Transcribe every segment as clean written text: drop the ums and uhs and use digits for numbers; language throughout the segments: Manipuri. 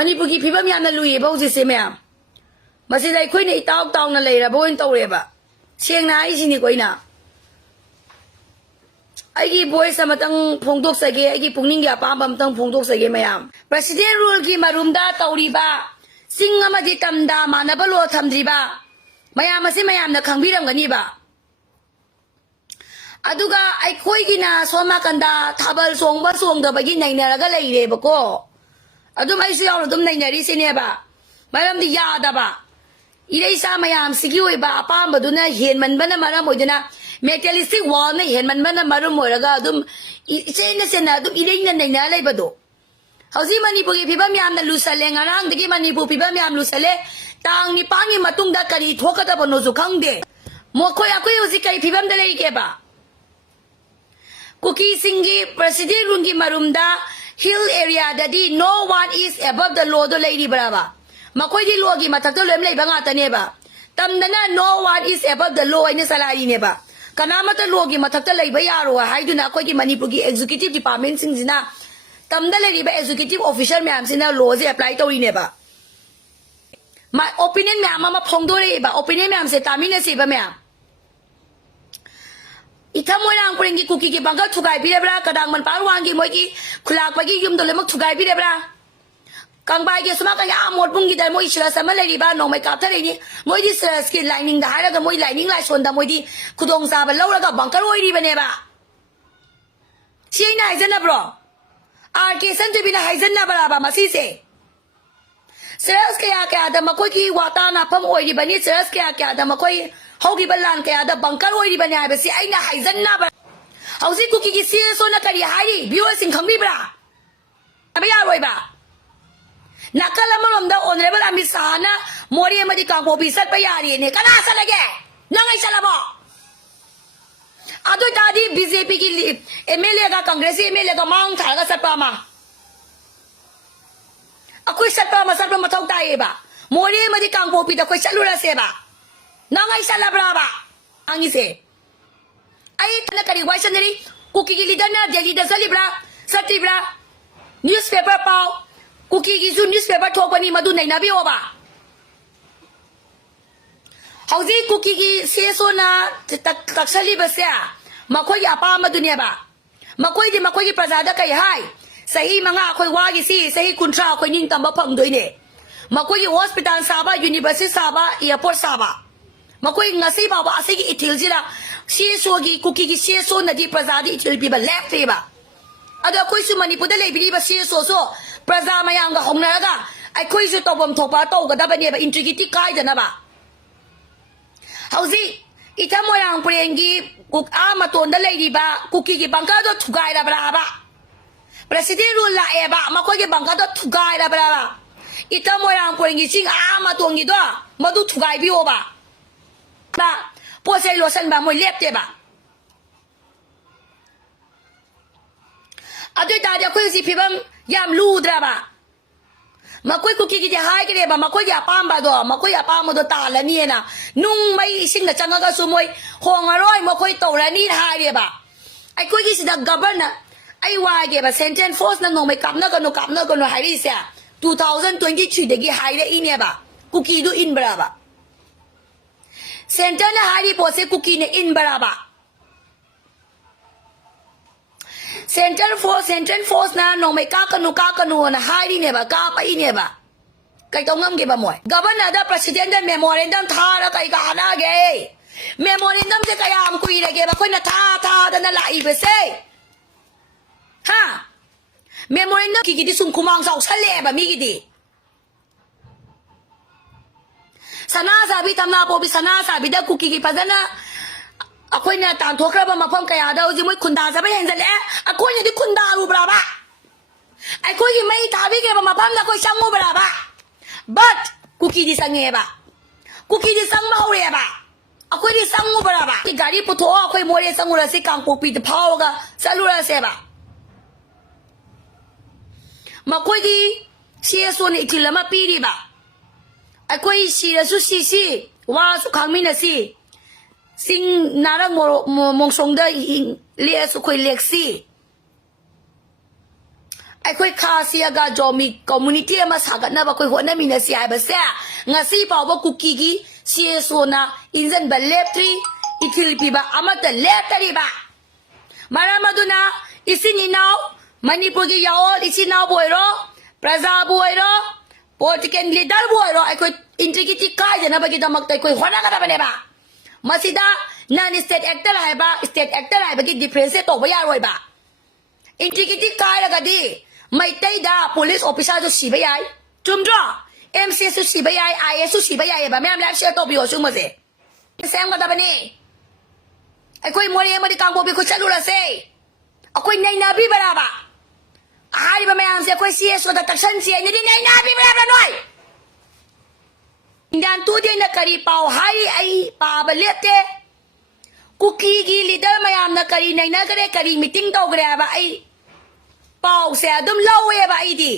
Manipuri people me and Louis about the same. Masida Queen it out down a later, boy to river. Seeing nice in the Guina. I give boys some tongue Pongdox again, I give Puninga Pambam tongue Pongdox again, ma'am. President rule give Marumda Tauriba, sing a maditam da manabalo tamdriba. Mayamasi mayam the Kangiram Ganiba. Aduga, I Koigina, Somakanda, Tabal song, Basong, the beginning, Naragalay, Boko. Adu may siya dum na inari sineba. Maram di yada ba. Ilay sa mayam sigiwe ba apam ba dun na henman ba na maram mo dun na materialistic wall na henman ba na maram mo raga dum isay na siya na dum ilay na nainalay ba do. Hausi Manipuri piba miyam na lusale ngarang digi Manipuri piba miyam lusale tang ni pangi matung da kari thokata ba no zukang de. Mo koy akoy usi kay pibam dalay ke ba. Kuki singi president rungi marumda hill area dadi no one is above the law do lady brava. Makoy di law gi matak to lem lay bangata neba. Tamdana no one is above the law ini salari neba. Kanama to law gi matak to lay bayaro hay do na koy gi Manipuri executive department sing sina. Tamdala riba executive official me am sina law je apply to neba. My opinion me am ma phongdo re ba opinion me am se tamine se ba me am. Itamoyang pringi kuki ki bangga thugai birebra kadang man parwangi moiki khulak pagi yum dole mak thugai birebra kangbai ge suma ka ya mod bungi dai moi shira sama le riba no mai ka thare ni moi di skin lining da hara ga moi lining lai son da moi di khudong sa ba laura ga bangkar oi ri bane ba sei na haizana bro RK san te bina haizana bara ba masi se sras ke ya ka da makoi ki wata na pham oi ri bani sras ke ya ka da makoi Hogi balan kaya da bangkar oi di banya ba si ai na haizan na ba hausi kuki ki so na kari hai biwa sing khangbi bra abaya roi ba nakala marom da honorable Amit Shah na Morehe madi KANGPOKPI sat pa yari ne kana sa lage nangai sala bo adu dadi BJP ki MLA ka Congress MLA ka mang tha ga sat pa ma akoi sat pa ma thau tai ba Morehe madi KANGPOKPI da koi chalura se ba Nangai sala brava ang ise ay tana kari waisanari kuki gilida na Delhi da salibra satibra newspaper pau kuki gizu newspaper thopani madu nai na biwa ba hauji kuki gi seso na taksali basya makoi apa madunya ba makoi gi prajada kai hai sahi manga khoi wagi si sahi kuntra khoi ning tamba phang doine makoi gi hospital saba university saba airport saba Makoy ngasi baba asigi itil sila CSO gi kuki gi CSO na di prajadi itil biba left ba ada koi su Manipur da lebiri ba CSO so praja mayang ga hongna ga ai koi su tobam thopa to ga da ba ne ba integrity kai da na ba hauzi ita moyang prengi kuk ama ton da lady ba kuki gi bangka do thugai da bra ba president rule la e ba makoy gi bangka do thugai da bra ba ita moyang prengi sing ama ton gi do madu thugai bi o ba ba posay losan ba mo lepte ba adoy tadi ako si pibam yam ludra ba makoy kuki gi hai kire ba makoy ya pamba do makoy ya pamo do tala ni na nung may sing na changa ga sumoy hongaroy makoy tawrani hai ba ay koy gi sida governor ay wage ba sentence force na no may kapna no hai sia 2023 degi hai re ine ba kuki do in bra ba Center na hari po se kuki ne in baraba. Central force na no may kakanu na hari ne ba kapa ine ba. Kay tongam ge ba mo. Governor da president da memorandum thara kay kana ge. Memorandum se kaya am kui ge ba ko na tha da na lai be se. Ha. Memorandum ki di sung kumang saw sale ba mi gidi. Sana sabi tamna po sana sabi da kuki ki pazana akoy na tan thokra ba mafam kaya da uji moy khunda sa ba henzale akoy ni di khunda ru bra ba ai koy gi mai tabi ke ba mafam na koy sangu bra ba but kuki di sange ba kuki di sang ma hore ba akoy di sangu bra ba ti gari pu tho akoy Morehe sangu ra se KANGPOKPI de phao ga salura se ba makoy gi CSO ni ikilama piri ba Akoy sira su si wa su kangmi na si sing narang mongsong da le su koy leksi ไอ้คุยคาเซียกาจอมีคอมมูนิตี้มาสักนะบ่คุยหัวนั่นมีเนสีไอ้บ่เสียงาซีป่าวบ่คุกกี้กีเสียโซนาอินเซนเบลเลฟทรีอีคิลิปีบ่อามาเตเลฟตรีบ่มารามาดูนะอิสินีนาวมณีปุรกียาวอิสินาวบ่อยรอประชาบ่อยรอpolitical leaderบ่อยรอไอ้คุยอินทริกิติกายนะบ่กิดมักไอ้คุยหัวนั่นกันบ่เนี่ยบ่มาสิดานั่น state actor ไอ้บ่ state actor ไอ้บ่กิ difference ตกบ่ยารอยบ่อินทริกิติกายละก็ดีไม่ได้ด่า police officer จะสีไปยัยจุ่มจ้า MCS จะสีไปยัย IS จะสีไปยัยแบบไม่ทำแล้วเชื่อตัวพี่หัวชุ่มมาสิเสียงก็ตาบันนี่ไอ้คุยมัวเรียมันดีกางโบบีคุยชัดดูละสิไอ้คุยในนาบีบลาบะไอ้แบบไม่ทำเสียคุย CS ว่าตักชันเสียนี่ในนาบีบลาบะหน่อยดันตัวเดียนนักการีเป่าไฮไอ้ป่าบเลียเตคุกกี้กีลีเดอร์ไม่ทำนักการีในนักการีมีติ้งโตกระบะไอ้เป่าเสียดุมเล่าเว้ยบ่ไอ้ดิ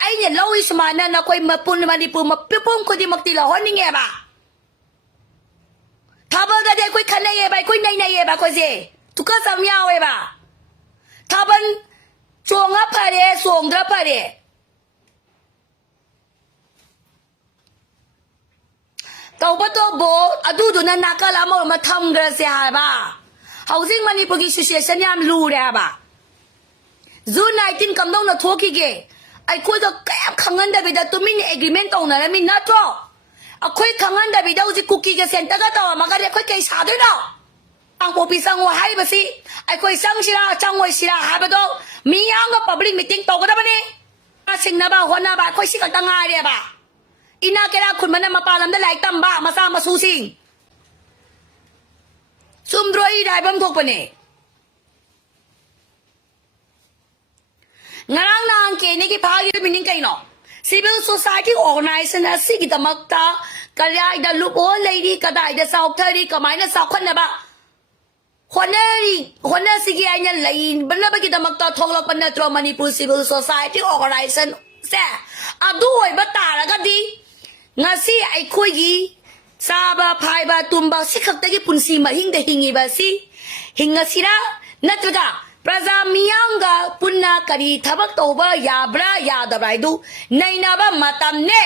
ไอ้เนี่ยเล่าอิสมานะนะคุยมาปุ่นมาดิปุ่นมาปิ๊บปุ่นคนที่มักตีละหัวนี่ไงบ่ถ้าบังก็ได้คุยขันในเย่บ่คุยในเย่บ่คุยสิทุกคนสามีเอาเว้ยบ่ถ้าบังจวงอัปปะเดสวงดับปะเดตัวปัตโตโบอดูดูนั่นนักละมั่วมาทำกระเสียบ่ housing money พวกนี้สุเสียสัญญาณรู้เลยบ่June 19 cầm đông là thua kia kì, ai khơi cái kẹp khăng ăn đây bây giờ tụi mình agreement tàu này là mình nát thôi, ai khơi khăng ăn đây bây giờ chỉ cookie cái center cái tàu mà cái này khơi cái sao đấy đâu, ang bộ bị sang hoa hay bác sĩ, ai khơi sang xí ra, sang hoa xí ra hay bao đâu, mình ang cái public meeting tàu cái đó bên này, à sinh na ba hoa na ba khơi xí cái tăng ai đấy ba, ina cái đó khuôn mà nằm pa làm đấy lại tam ba mà sao mà su sinh, sum đuôi đại bom thuộc bên này. Ngarang na ang kini ki pagi mining kayo civil society organization na sige ta magta kaya ida lupo lady kada ida sauk thari kamay na sauk na ba hona sige ay niya lain bala ba kita magta thonglok pan na tro Manipur civil society organization sa adu ay batara ka di ngasi ay kuyi saba phai ba tumba sikhak ta ki punsi mahing da hingi ba si hinga sira natraga Praja miyanga punna kari thabak toba yabra yadabrai du nainaba matam ne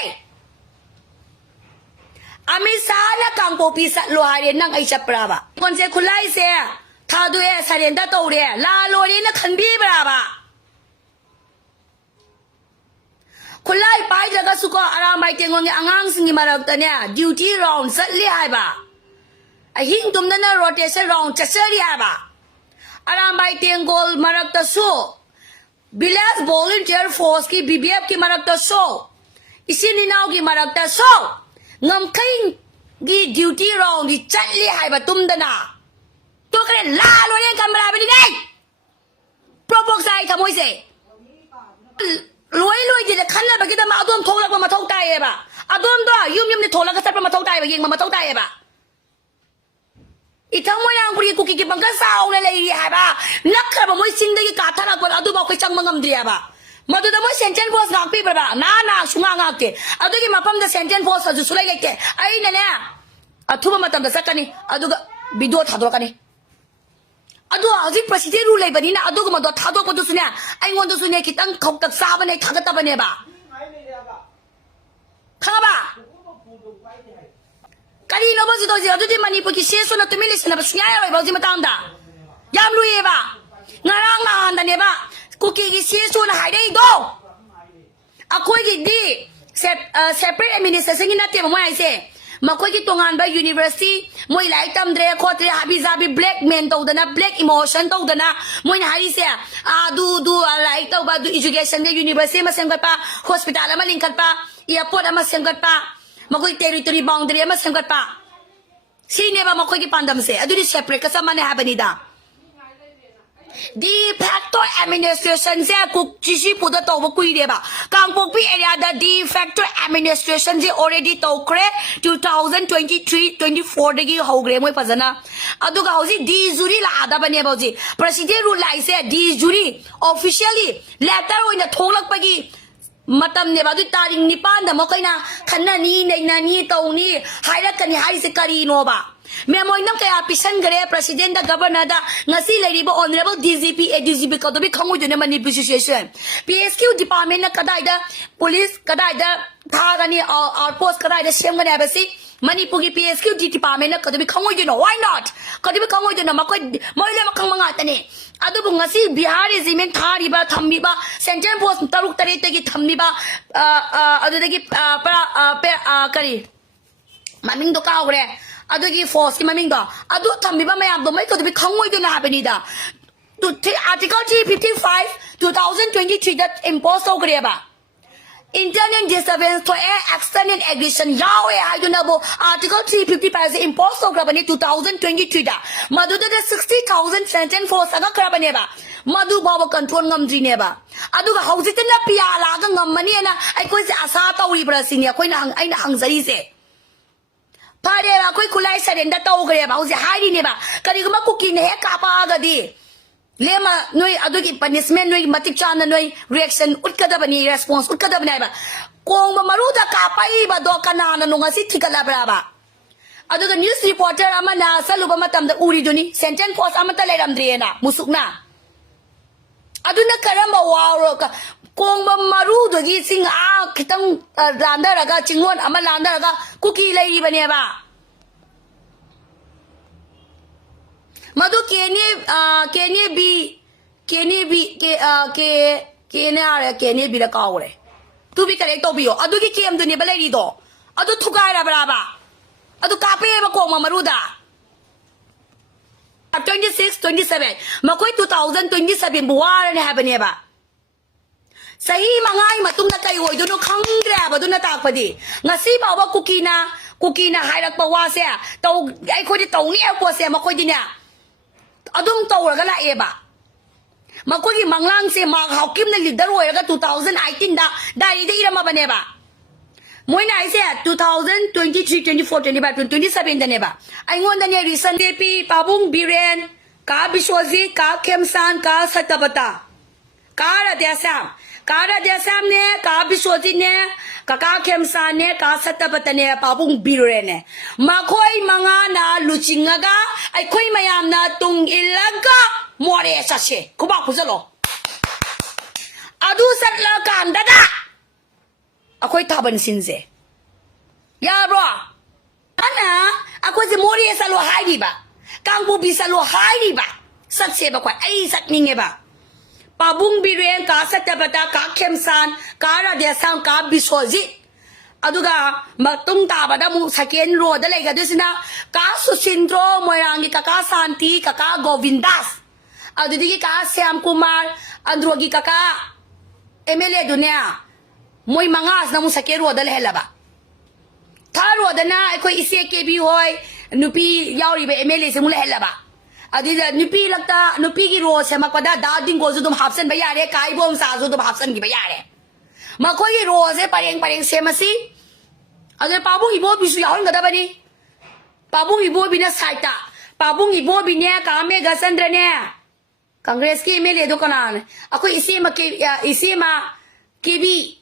ami sala kangpokpi sat lo hare nang ai chapra ba konse khulai se thadu e sarenda to re la lo re na khanbi bra ba khulai pai jaga suko aramai tengong angang singi marak ta ne duty round sat li hai ba a hing tum na rotation round chasari hai ba Arambai Tengol Marakta Show Bilas Volunteer Force ki BBF ki Marakta Show Isininaw ki Marakta Show Ngam kain gi duty round di chatli hai ba tum dana to kare la lo ne kamera ba ni dai propok sai thamoi se loi je khan la ba ki da ma adom tholak ba ma thok tai ba adom do yum ni tholak ka sat ba ma thok tai ba yeng ma thok tai ba Itang mo yang puri kuki kipang kasaw na lady haba nakra ba mo sindagi katara ko adu ba ko chang mangam driya ba madu da mo sentence force ngakpi ba na sunga ngakte adu ki mapam da sentence force ju sulai leke ai na na athuba matam da sakani adu ga video thador kani adu aji president rule lai bani na adu ga madu thador ko du sunya ai ngon du sunya kitang khok tak sa ba ne thagat ta ba ne ba khanga ba Kali no ba si doji adu di Manipur ki sheso na tumilis na ba siya ba uji matanda yam lu ye ba ngarang na handa ne ba kuki ki sheso na hai dei do akoi ki di separate administration ni na te mo ai se makoi ki tongan ba university moi lai tam dre khotre habi zabi black men to dana black emotion to dana moi na hari se du lai to ba du education de university ma sengkat pa hospital ma lingkat pa airport ma sengkat pa Makoy territory boundary ama sangkat pa. Sine ba makoy ki pandam se? Adu di separate kasama ne haba nida. De facto administration se kuk chisi puda to ba kui de ba. Kangpokpi area da de facto administration je already to kre 2023-24 dagi hogre moi pazana. Adu ga hoji di juri la ada bane ba ji. President rule lai se di juri officially letter oina tholak pagi matam ne ba du taring nipan da mo kaina khanna ni nei na ni to ni haira kani hai se kari no ba Memoy nang kaya pisan gare president da governor da ngasi lady ba honorable DGP ADGP ka to bi khangu jone manipulation PSQ department na kadai da police kadai da thagani outpost kadai da sem gane ba si Manipur ki PSQ department na kadabi khangoy dino why not kadabi khangoy dino makoy moile makang mga tani adu bu ngasi Bihar regiment thari ba thammi ba central post taruk tare te ki thammi ba adu de ki para kari maming do ka ogre adu ki force ki maming do adu thammi ba mayam do mai kadabi khangoy dino habeni da to article 355 2023 that impose ogre ba Internal disturbance to external aggression Yahweh I don't know Article 355 impose of Grabani 2023 da Madu da 60,000 sentence force aga Grabani ba Madu Baba control ngamdri ne ba Adu ga hausit na piyala ga ngamani na ay ko si asa tawi brasin ya ko na hang ay na hangzari se Pare ba ko kulay sa rin da taw gre ba usi hari ne ba kari ko makukin he ka pa ga di Lema noi adugi punishment noi matik chana noi reaction utkada bani response utkada bani ba kung mamaruda ka pai ba do kanana no ngasi thikala ba aduga news reporter amana saluba matam da uri duni sentence post amata leram driena musukna aduna karamba waro ka kung mamarudo gi sing a kitang randa raga chingon amalanda raga kuki lai bani ba Madu Kenya B Kenya B da kaure tu bi kare to biyo adu ki kem duni balai do adu thukai ra braba adu kape ba ko maruda 26 27 makoi 2027 buwar ne habane ba sahi mangai matung na kai hoi do no khangre ba do na tak padi ngasi ba wa kukina hairak pa wa se to ai ko di to ni ko se makoi di na Adung tawra ga la eba makogi manglang se mag hakim na leader hoy ga 2018 da dai de ira mabane ba moina ise 2023 24 25 27 da ne ba ai ngon da ne recent dp pabung biren ka biswazi ka kemsan ka satabata ka radesam ne ka biswazi ne ka kemsan ne ka satabata ne pabung biren ne makoi manga na luchinga ga ai khoi mayam na tung ilaga more sase kuba kuzalo adu satla kan dada akoi taban sinze ya bro ana akoi se more salo haidi ba KANGPOKPI salo haidi ba satse ba kwai ai satninge ba pabung biren ka satabata ka kemsan ka radesam ka bisoji aduga matung tabada mu second road da lega desina ka susindro moyangi kaka santi kaka govindas adudi ka syam kumar androgi kaka emele dunia moi mangas na mu second road da lehla ba tharo da na koi ise ke bi hoy nupi yauri be emele se mu lehla ba adida nupi lagta nupi gi ro se makoda da ding go dum hapsan ba yare kai bom sa dum hapsan gi ba yare makoi rose pareng semasi ade pabung ibo bisu yawn gada bani pabung ibo bina saita pabung ibo bine kame gasandra ne congress ki mele do kana ako isima kibi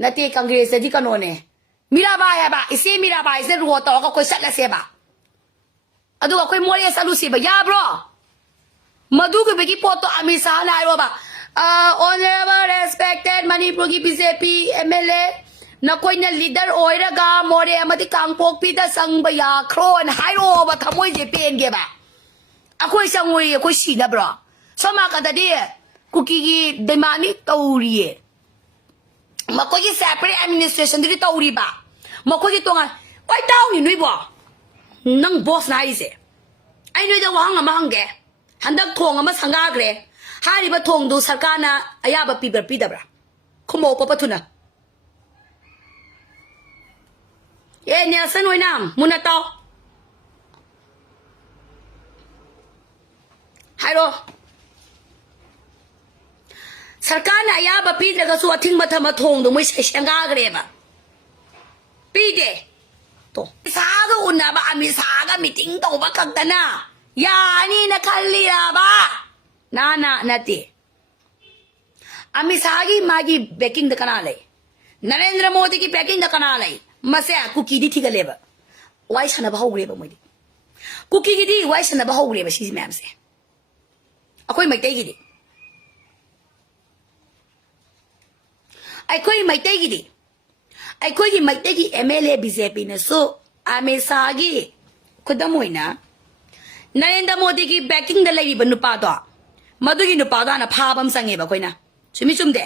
nati congress di kanone miraba ya ba ise ro to ko satla se ba adu ko more salu se ba ya bro madu ko begi poto amisa na ro ba honorable respected Manipur ki BJP MLA na koi na leader oiraga more amati KANGPOKPI da sangba ya khron hairo ba thamoi je pen ge ba akoi sangoi akoi sina bro soma ka da de kuki gi demani tauriye makoi gi separate administration di tauri ba makoi gi tonga oi taw ni nui bo nang boss na ise ai nui da wang ma hange handak thong ama sanga gre Hari ba thong du sarkana ayaba pidabra khumo pa pathuna ye Nelson oinam munato hairo sarkana ayaba pidaga su athing mathama thong du moi sanga greba pide to saga unaba ami saga meeting to ba kagtana yani na khalliya ba Nana nati. Ami sagi magi baking the kanalai. Narendra Modi ki packing the kanalai. Mase kuki di thiga leba. why sana ba hogre ba moidi cookie gidi why sana ba hogre ba si ma'am se akoi mai tai gidi akoi mai tai gidi akoi gi mai tai gi MLA BJP ne so ame sagi kudamoina Narendra Modi ki backing da lagi ba nupa do madu gi nupa da na phabam sange ba koina chumi chumde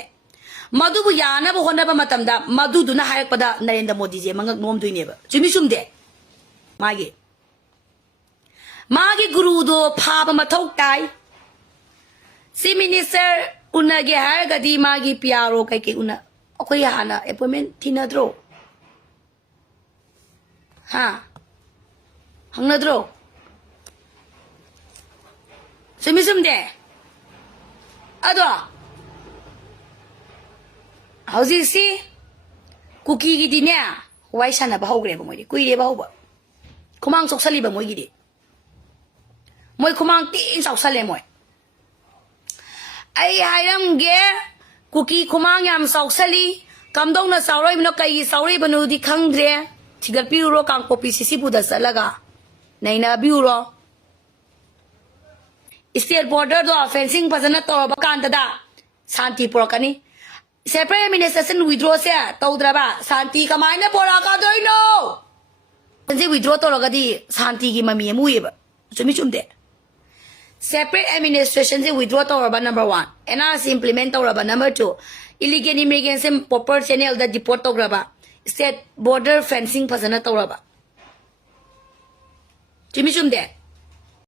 madu bu yana bu hona ba matam da madu du na hayak pada Narendra Modi je mangak nom duine ba chumi chumde magi guru do phaba ma thok tai si minister unage har gadi magi piaro kai ke una akoi hana appointment thinadro ha hangnadro chumi chumde ado howzi si cookie gi dinya why sana ba hogre ba moi di kuire ba hoba kumang soksali ba moi gi di moi kumang ti soksale moi ai hairam ge cookie kumang yam soksali kamdong na sauroi no kai sauroi banu di khangdre thigal piuro kangpopi sisi buda salaga naina biuro state border do fencing phajana toroba kanda da shanti porakani separate administration withdraw se tawdraba shanti kamaina poraka doino je withdraw toragadi shanti gi mami amueba chumi chumde separate administration je withdraw toraba number 1 NRC implement toraba number 2 illegal immigration proper channel da deport toraba state border fencing phajana toraba chumi chumde